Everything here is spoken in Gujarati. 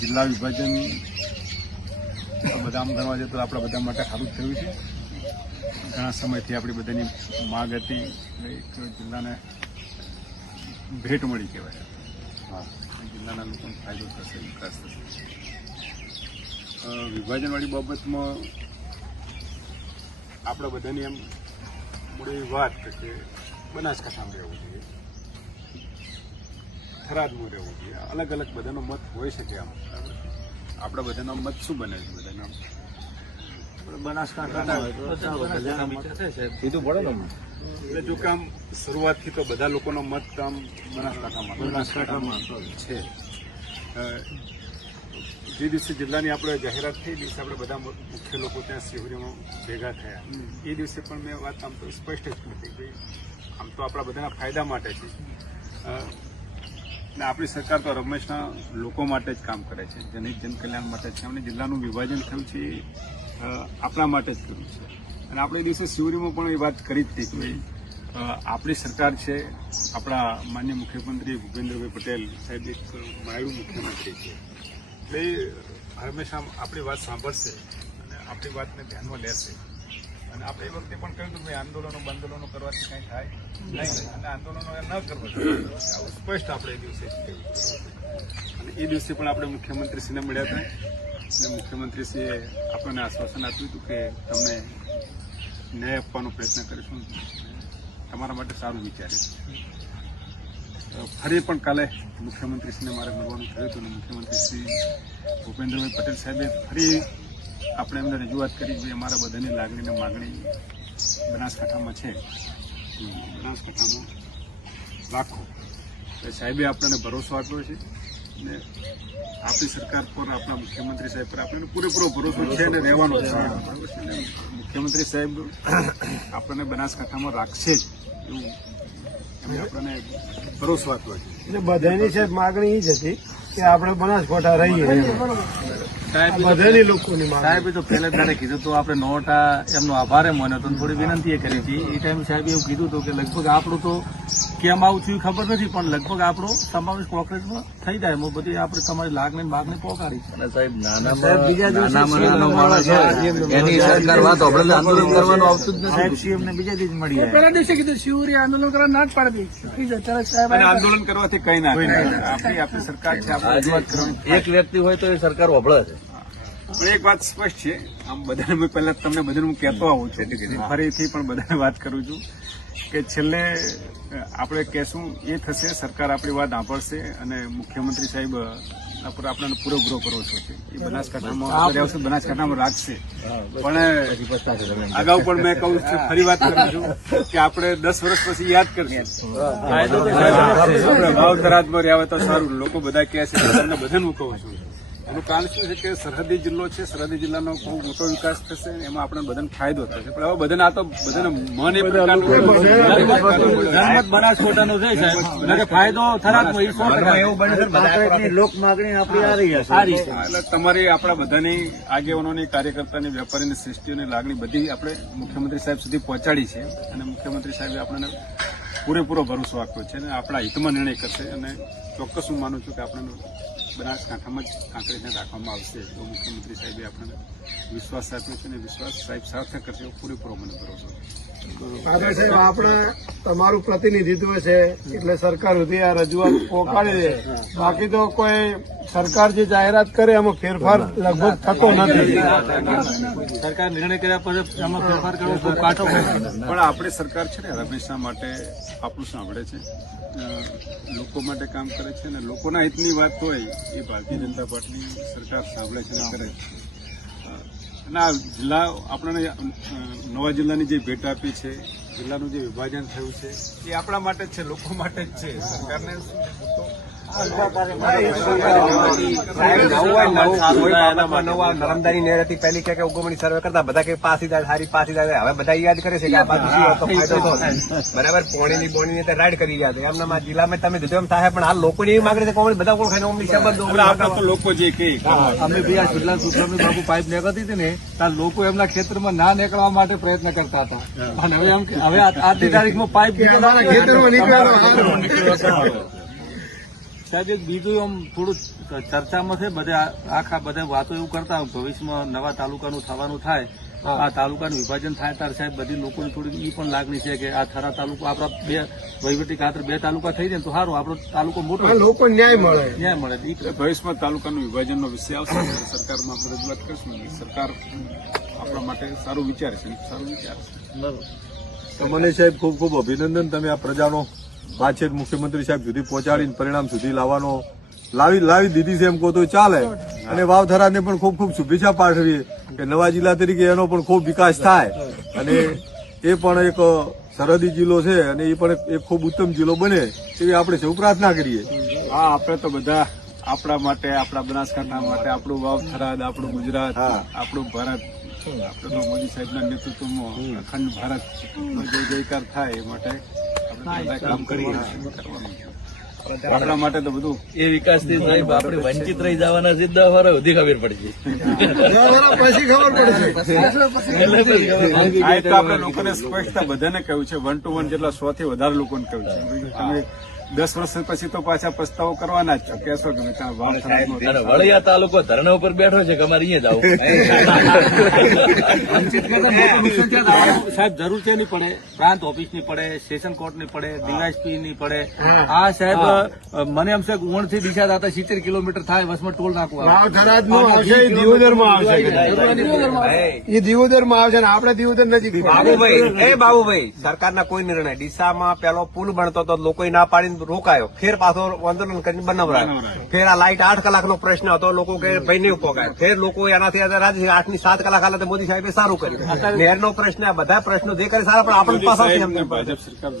જિલ્લા વિભાજન બધા આમ ગણવા જઈએ તો આપણા બધા માટે સારું થયું છે. ઘણા સમયથી આપણી બધાની માગ હતી, એક જિલ્લાને ભેટ મળી કહેવાય. જિલ્લાના લોકોને ફાયદો થશે, વિકાસ થશે. વિભાજનવાળી બાબતમાં આપણા બધાની એમ મોટી વાત કે બનાસકાંઠામાં રહેવું જોઈએ, થરાદમાં રહેવું જોઈએ. અલગ અલગ બધાનો મત હોઈ શકે. આમ આપણા બધાનો મત શું બને છે? બધાનો બનાસકાંઠા જો કે આમ શરૂઆતથી તો બધા લોકોનો મત આમ બનાસકાંઠામાં છે. જે દિવસે જિલ્લાની આપણે જાહેરાત થઈ, દિવસે આપણે બધા મુખ્ય લોકો ત્યાં શિહોરીમાં ભેગા થયા. એ દિવસે પણ મેં વાત આમ તો સ્પષ્ટ જ કરી કે આમ તો આપણા બધાના ફાયદા માટે છે. ને આપણી સરકાર તો હંમેશા લોકો માટે જ કામ કરે છે, જન કલ્યાણ માટે છે. એમને જિલ્લાનું વિભાજન થયું છે એ આપણા માટે જ કર્યું છે. અને આપણે એ દિવસે શિહોરીમાં પણ એ વાત કરી જ હતી કે આપણી સરકાર છે, આપણા માન્ય મુખ્યમંત્રી ભૂપેન્દ્રભાઈ પટેલ સાહેબ એક માયડું મુખ્યમંત્રી છે. એટલે હંમેશા આપણી વાત સાંભળશે અને આપણી વાતને ધ્યાનમાં લેશે. અને આપણે એ વખતે પણ કહ્યું હતું કે આંદોલનો કરવાથી કંઈ થાય નહીં, અને આંદોલનો ન કરવા આવું સ્પષ્ટ આપણે એ દિવસે કહ્યું. અને એ દિવસે પણ આપણે મુખ્યમંત્રીશ્રીને મળ્યા હતા અને મુખ્યમંત્રીશ્રીએ આપણને આશ્વાસન આપ્યું હતું કે તમને ન્યાય આપવાનો પ્રયત્ન કરીશું, તમારા માટે સારું વિચાર્યું. ફરી પણ કાલે મુખ્યમંત્રીશ્રીને મારે મળવાનું થયું હતું અને મુખ્યમંત્રી શ્રી ભૂપેન્દ્રભાઈ પટેલ સાહેબે ફરી આપણે એમને રજૂઆત કરી કે અમારા બધાની લાગણી અને માગણી બનાસકાંઠામાં છે, બનાસકાંઠામાં રાખો. સાહેબે આપણને ભરોસો આપ્યો છે અને આપણી સરકાર પર, આપણા મુખ્યમંત્રી સાહેબ પર આપણને પૂરેપૂરો ભરોસો છે અને રહેવાનો છે. મુખ્યમંત્રી સાહેબ આપણને બનાસકાંઠામાં રાખશે જ એવું આપણને ભરોસો આપ્યો છે. એટલે બધાની સાહેબ માગણી એ જ હતી કે આપણે બનાસકાંઠા રહીએ. બધાની લોકોની સાહેબે તો પહેલા તારે કીધું તો આપણે નોટા એમનો આભાર માન્યો હતો, થોડી વિનંતી એ કરી હતી. એ ટાઈમ સાહેબે એવું કીધું હતું કે લગભગ આપણું તો કેમ આવું થયું ખબર નથી, પણ લગભગ આપણો સમાવેશ કોંગ્રેસમાં થઈ જાય. એમાં બધી આપણે તમારી લાગણી માગણી પહોંચાડી છે. સાહેબ એની સરકાર વાત આંદોલન કરવાનું આવતું જ નથી. સાહેબ સીએમને બીજા દિવસ મળી જાય. પહેલા દિવસે કીધું શિવરી આંદોલન કરવા ના જ પાડી સાહેબ. અને આંદોલન કરવાથી કઈ ના આપણી સરકાર છે, આપણે રજૂઆત કરવાની. એક વ્યક્તિ હોય તો એ સરકાર વભળે છે. પણ એક વાત સ્પષ્ટ છે, આમ બધાને પહેલા તમને બધાને હું કહેતો આવું છું, ફરીથી પણ બધાને વાત કરું છું કે છેલ્લે આપણે કહેશું એ થશે, સરકાર આપણી વાત સાંભળશે અને મુખ્યમંત્રી સાહેબ પર આપણને પૂરેપૂરો ભરોસો છે. એ બનાસકાંઠામાં રાખશે. પણ અગાઉ પણ મેં કહું છું, ફરી વાત કરું છું કે આપણે 10 વર્ષ પછી યાદ કરશું. આપણે ભાવ થરાદમાં રહ્યા હોય તો સારું. લોકો બધા કહે છે, તમને બધાને હું કહું છું એનું કારણ શું છે કે સરહદી જિલ્લો છે, સરહદી જિલ્લાનો બહુ મોટો વિકાસ થશે, એમાં આપણે બધાને ફાયદો થશે. પણ હવે બધાને આ તો બધાને મન એ બનાસકાંઠાનો છે સાહેબ, ફાયદો થરાદમાં એવું બને છે. લોક માગણી આપણી આ રહી છે. એટલે તમારી આપણા બધાની આગેવાનોની, કાર્યકર્તાની, વેપારીની, સૃષ્ટિઓની લાગણી બધી આપણે મુખ્યમંત્રી સાહેબ સુધી પહોંચાડી છે અને મુખ્યમંત્રી સાહેબે આપણને પૂરેપૂરો ભરોસો આપ્યો છે અને આપણા હિતમાં નિર્ણય કરશે. અને ચોક્કસ હું માનું છું કે આપણને બનાસકાંઠામાં જ કાંકરેજને રાખવામાં આવશે એવો મુખ્યમંત્રી સાહેબે આપણને વિશ્વાસ આપ્યો છે અને વિશ્વાસ સાહેબ સાર્થક કરશે એવો પૂરેપૂરો મને ભરોસો છે. સાહેબ આપણે તમારું પ્રતિનિધિત્વ છે એટલે સરકાર સુધી આ રજૂઆત પહોંચાડી દે. બાકી તો કોઈ સરકાર જે જાહેરાત કરે એમાં ફેરફાર લગભગ થતો નથી. સરકાર નિર્ણય કર્યા પછી એમાં ફેરફાર કરવો ખૂબ કાઢો. પણ આપણી સરકાર છે ને હંમેશા માટે આપણું સાંભળે છે, લોકો માટે કામ કરે છે અને લોકોના હિતની વાત હોય એ ભારતીય જનતા પાર્ટીની સરકાર સાંભળે છે અને કરે છે. અને આ જિલ્લા આપણને નવા જિલ્લાની જે ભેટ આપી છે, જિલ્લાનું જે વિભાજન થયું છે એ આપણા માટે જ છે, લોકો માટે જ છે. સરકારને નર્મદાની નહેર હતી પહેલી કે ઉગમણી સર્વે કરતા બધા કે પાસી જાય, સારી પાસી જાય. હવે બધા યાદ કરે છે કે આ બાજુ ફાયદો બરાબર પોણીની રાઈડ કરી રહ્યા છે. એમના જિલ્લામાં તમે દીધું એમ થાય, પણ આ લોકોની એવી માંગણી છે કે બધા કોણ ખાય તો લોકો જે કે અમે બી આ જિલ્લા સુખરામની બાબુ પાઇપ નીકળતી હતી ને ત્યાં લોકો એમના ખેતરમાં ના નીકળવા માટે પ્રયત્ન કરતા હતા. અને હવે આજની તારીખમાં પાઇપ ખેતરમાં નીકળ્યો. સાહેબ એક બીજું આમ થોડું ચર્ચામાં છે આખા બધા વાતો એવું કરતા હોય ભવિષ્યમાં નવા તાલુકાનું થવાનું થાય આ તાલુકાનું વિભાજન થાય ત્યારે સાહેબ બધી લોકોની થોડી એ પણ લાગણી છે કે આ થરા તાલુકો આપણા બે વહીવટી ખાતર 2 તાલુકા થઈ જાય તો સારું આપણો તાલુકો મોટો લોકો ન્યાય મળે. ન્યાય મળે એટલે ભવિષ્યમાં તાલુકાનું વિભાજનનો વિષય આવશે ત્યારે સરકારમાં આપણે રજૂઆત કરશું અને સરકાર આપણા માટે સારું વિચારશે સારું વિચારશે. તમને સાહેબ ખૂબ ખૂબ અભિનંદન. તમે આ પ્રજાનો વાતચીત મુખ્યમંત્રી સાહેબ સુધી પહોંચાડીને પરિણામ સુધી લાવી દીધી છે એમ કહો તો ચાલે. અને વાવથરાને પણ ખૂબ ખૂબ શુભેચ્છા પાઠવીએ કે નવા જિલ્લા તરીકે એનો પણ ખૂબ વિકાસ થાય અને એ પણ એક સરહદી જિલ્લો છે અને એ પણ એક ખૂબ ઉત્તમ જિલ્લો બને એવી આપણે સૌ પ્રાર્થના કરીએ. હા, આપણે તો બધા આપણા માટે, આપણા બનાસકાંઠા માટે, આપણું વાવ થરાદ, આપણું ગુજરાત, આપણું ભારત, આપણે તો મોદી સાહેબના નેતૃત્વમાં અખંડ ભારત જય જયકાર થાય એ માટે આપણે બધા કામ કરવાનું છે. આપણા માટે તો બધું એ વિકાસથી સાહેબ આપણે વંચિત રહી જવાના છે 10 વર્ષ સુધી ખબર પડશે. પછી ખબર પડશે. આ તો આપણે લોકોને સ્પષ્ટતા બધાને કહ્યું છે. 1 to 1 જેટલા 100 થી વધારે લોકોને કહ્યું છે. તમે 10 વર્ષ પછી તો પાછા પસ્તાવો કરવાના જ છો. કહેશો કે ત્યાં વાવ થરાદનો અને વળિયા તાલુકો ધરણા ઉપર બેઠો છે કે અમારે અહીંયા જવું. સાહેબ જરૂર છે નહીં પડે, પ્રાંત ઓફિસ ની પડે, સેશન કોર્ટ ની પડે, ડીવાયસપી ની પડે. આ સાહેબ મને એમ છે કે ઉણ થી ડીસા થતા 70 કિલોમીટર થાય, વસમાં ટોલ નાખવા એ દિવોદરમાં આવશે ને આપણે દિવોદર નજીક. બાબુભાઈ સરકારના કોઈ નિર્ણય ડીસામાં પેલો પુલ બનતો તો લોકો ના પાડીને રોકાયો, ફેર પાછો આંદોલન કરીને બનાવરાયો. ફેર આ લાઇટ 8 કલાકનો પ્રશ્ન હતો, લોકો કે ભાઈ નહીં પોગાય. ફેર લોકો એનાથી 8 ની 7 કલાક હાલત મોદી સાહેબે સારું કર્યું. નહેરનો પ્રશ્ન, આ બધા પ્રશ્નો જે કરે સારા, પણ આપણે પાછા ભાજપ સરકાર